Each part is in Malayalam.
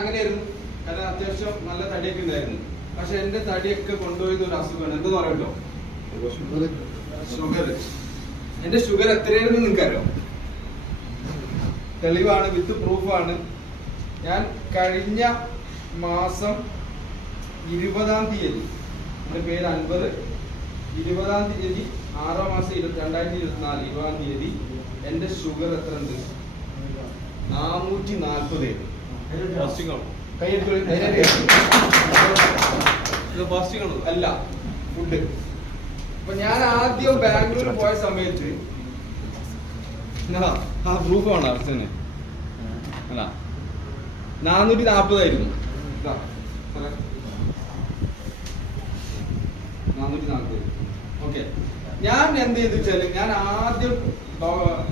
അങ്ങനെയായിരുന്നു. കാരണം അത്യാവശ്യം നല്ല തടിയൊക്കെ ഉണ്ടായിരുന്നു. പക്ഷെ എന്റെ തടിയൊക്കെ കൊണ്ടുപോയത് ഒരു അസുഖമാണ്. എന്തെന്ന് പറയട്ടോ, ഷുഗർ. എന്റെ ഷുഗർ എത്രയായിരുന്നു നിങ്ങൾക്കറിയോ? തെളിവാണ്, വിത്ത് പ്രൂഫാണ്. ഞാൻ കഴിഞ്ഞ മാസം 20-ാം തീയതി, എന്റെ പേര് അൻവർ, 20-ാം തീയതി 6-ാം മാസം 2024 20-ാം തീയതി എന്റെ ഷുഗർ എത്ര ഉണ്ട്? 440. അല്ല, ഫുഡ്. അപ്പൊ ഞാൻ ആദ്യം ബാംഗ്ലൂർ പോയ സമയത്ത് പ്രൂഫ് വേണം അവസ്ഥനെ അല്ല 440 ആയിരുന്നു. 440. ഓക്കെ, ഞാൻ എന്ത് ചെയ്തു വെച്ചാല്, ഞാൻ ആദ്യം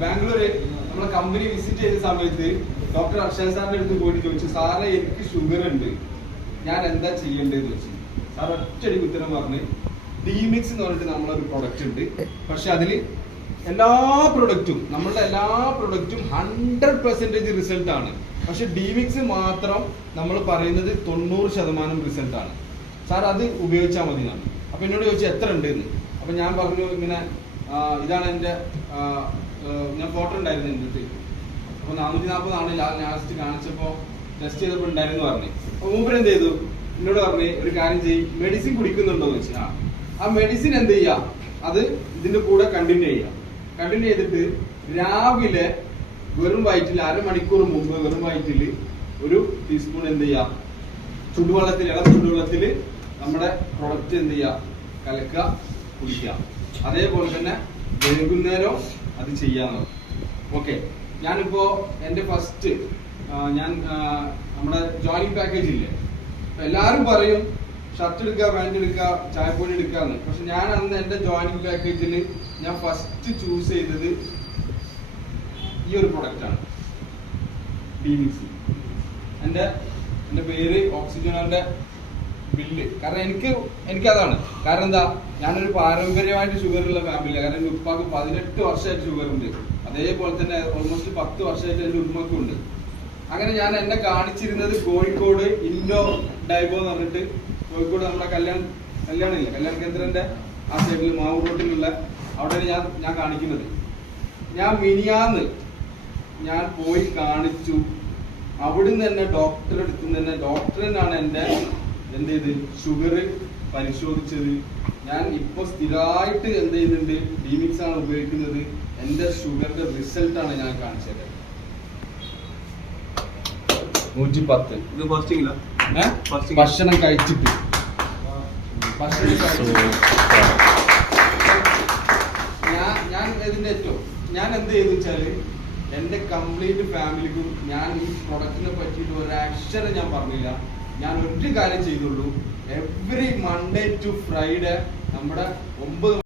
ബാംഗ്ലൂര് നമ്മളെ കമ്പനി വിസിറ്റ് ചെയ്ത സമയത്ത് ഡോക്ടർ അർഷാദ് സാറിന്റെ അടുത്ത് പോയിട്ട് ചോദിച്ചു, സാറേ എനിക്ക് ഷുഗർ ഉണ്ട്, ഞാൻ എന്താ ചെയ്യേണ്ടതെന്ന് വെച്ചു. സാർ ഒറ്റയടിക്ക് ഉത്തരം പറഞ്ഞ്, ഡിമിക്സ് എന്ന് പറഞ്ഞിട്ട് നമ്മളൊരു പ്രൊഡക്റ്റ് ഉണ്ട്, പക്ഷെ അതിൽ എല്ലാ പ്രൊഡക്റ്റും, നമ്മളുടെ എല്ലാ പ്രൊഡക്റ്റും 100% റിസൾട്ട് ആണ്. പക്ഷെ ഡിമിക്സ് മാത്രം നമ്മൾ പറയുന്നത് 90% റിസൾട്ട് ആണ്. സാർ അത് ഉപയോഗിച്ചാൽ മതി എന്നാണ്. അപ്പൊ എന്നോട് ചോദിച്ചു എത്ര ഉണ്ട് എന്ന്. അപ്പൊ ഞാൻ പറഞ്ഞു ഇങ്ങനെ ഇതാണ് എന്റെ, ഞാൻ ഫോട്ടോ ഉണ്ടായിരുന്നു എൻ്റെ അടുത്ത്. അപ്പൊ 440 ആണ് ലാസ്റ്റ് കാണിച്ചപ്പോ ടെസ്റ്റ് ചെയ്തപ്പോ ഉണ്ടായിരുന്നു പറഞ്ഞു. അപ്പൊ മൂപ്പര് എന്ത് ചെയ്തു, എന്നോട് പറഞ്ഞു ഒരു കാര്യം ചെയ്യും, മെഡിസിൻ കുടിക്കുന്നുണ്ടോ എന്ന് വെച്ചാൽ ആ മെഡിസിൻ എന്ത് ചെയ്യാം, അത് ഇതിന്റെ കൂടെ കണ്ടിന്യൂ ചെയ്യാം. കണ്ടിന്യൂ ചെയ്തിട്ട് രാവിലെ വെറും വയറ്റിൽ 1/2 മണിക്കൂർ മുമ്പ് വെറും വയറ്റിൽ 1 ടീസ്പൂൺ എന്ത് ചെയ്യാം, ചുടുവെള്ളത്തിൽ, ഇളം ചുടുവെള്ളത്തിൽ നമ്മുടെ പ്രൊഡക്റ്റ് എന്ത് ചെയ്യാം, കലക്കുക, കുടിക്കുക. അതേപോലെ തന്നെ വൈകുന്നേരം അത് ചെയ്യാന്ന്. ഓക്കെ, ഞാനിപ്പോ എന്റെ ഫസ്റ്റ് ഞാൻ നമ്മുടെ ജോയിനിങ് പാക്കേജ് ഇല്ലേ, എല്ലാരും പറയും ഷർട്ട് എടുക്കുക, പാന്റ് എടുക്കുക, ചായപ്പൊടി എടുക്കാന്ന്. പക്ഷെ ഞാൻ അന്ന് എന്റെ ജോയിനിങ് പാക്കേജിൽ ഞാൻ ഫസ്റ്റ് ചൂസ് ചെയ്തത് ഈ ഒരു പ്രൊഡക്റ്റ് ആണ്, ഡിമിക്സ്. എന്റെ പേര് ഓക്സിജനോന്റെ ബില്ല്. കാരണം എനിക്കതാണ്. കാരണം എന്താ, ഞാനൊരു പാരമ്പര്യമായിട്ട് ഷുഗർ ഉള്ള ഫാമിലിയാണ്. കാരണം എന്റെ ഉപ്പാക്ക് 18 വർഷമായിട്ട് ഷുഗർ ഉണ്ട്. അതേപോലെ തന്നെ ഓൾമോസ്റ്റ് 10 വർഷമായിട്ട് എന്റെ ഉമ്മക്കും ഉണ്ട്. അങ്ങനെ ഞാൻ എന്നെ കാണിച്ചിരുന്നത് കോഴിക്കോട് ഇൻഡോ ഡൈബോ എന്ന് പറഞ്ഞിട്ട്, കോഴിക്കോട് നമ്മുടെ കല്യാൺ കേന്ദ്രന്റെ ആ സൈഡിൽ മാവൂർ റോട്ടിലുള്ള അവിടെ ഞാൻ കാണിക്കുന്നത്. ഞാൻ മിനിയാന്ന് ഞാൻ പോയി കാണിച്ചു. അവിടുന്ന് തന്നെ ഡോക്ടറെ അടുത്ത് തന്നെ, ഡോക്ടർ തന്നെയാണ് എന്റെ എന്ത് ചെയ്ത് ഷുഗർ പരിശോധിച്ചത്. ഞാൻ ഇപ്പൊ സ്ഥിരമായിട്ട് എന്ത് ചെയ്യുന്നുണ്ട്, ഡിമിക്സ് ആണ് ഉപയോഗിക്കുന്നത്. എന്റെ ഷുഗറിന്റെ റിസൾട്ട് ആണ് ഞാൻ കാണിച്ചത്. 110. ഭക്ഷണം കഴിച്ചിട്ട് ഞാൻ എന്ത് ചെയ്തു വെച്ചാല്, എന്റെ കംപ്ലീറ്റ് ഫാമിലിക്കും ഞാൻ ഈ പ്രൊഡക്റ്റിനെ പറ്റിയിട്ട് ഒരു അക്ഷരം ഞാൻ പറഞ്ഞില്ല. ഞാൻ ഒരു കാര്യം ചെയ്തുള്ളൂ, എവറി മൺഡേ ടു ഫ്രൈഡേ നമ്മുടെ 9